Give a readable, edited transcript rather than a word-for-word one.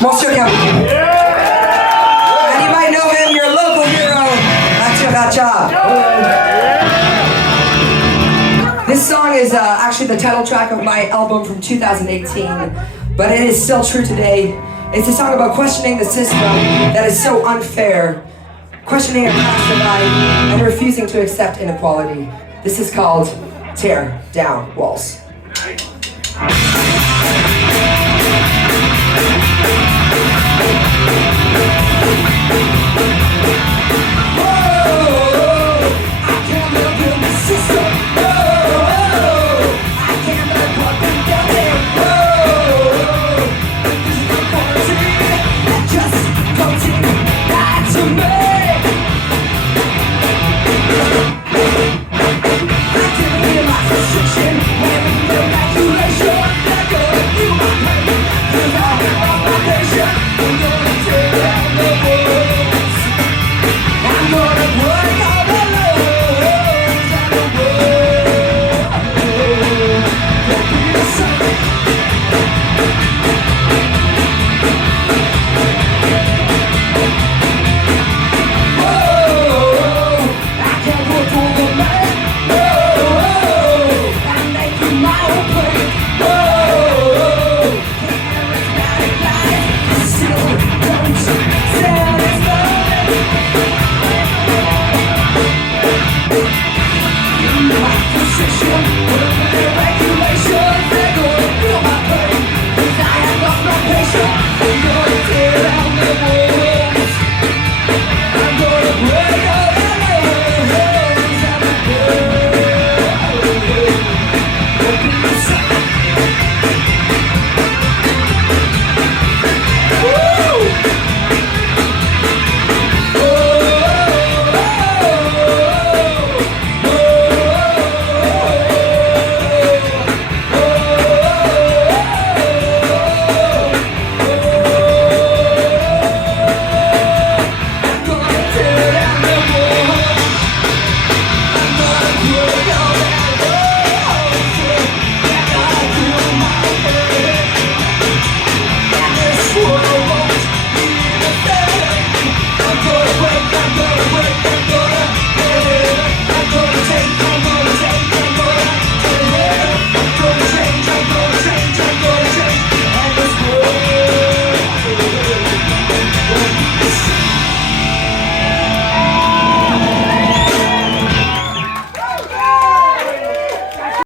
Monsieur Captain. And you might know him, your local hero, Mathieu Racha. This song is actually the title track of my album from 2018, but it is still true today. It's a song about questioning the system that is so unfair, questioning a class divide, and refusing to accept inequality. This is called Tear Down Walls.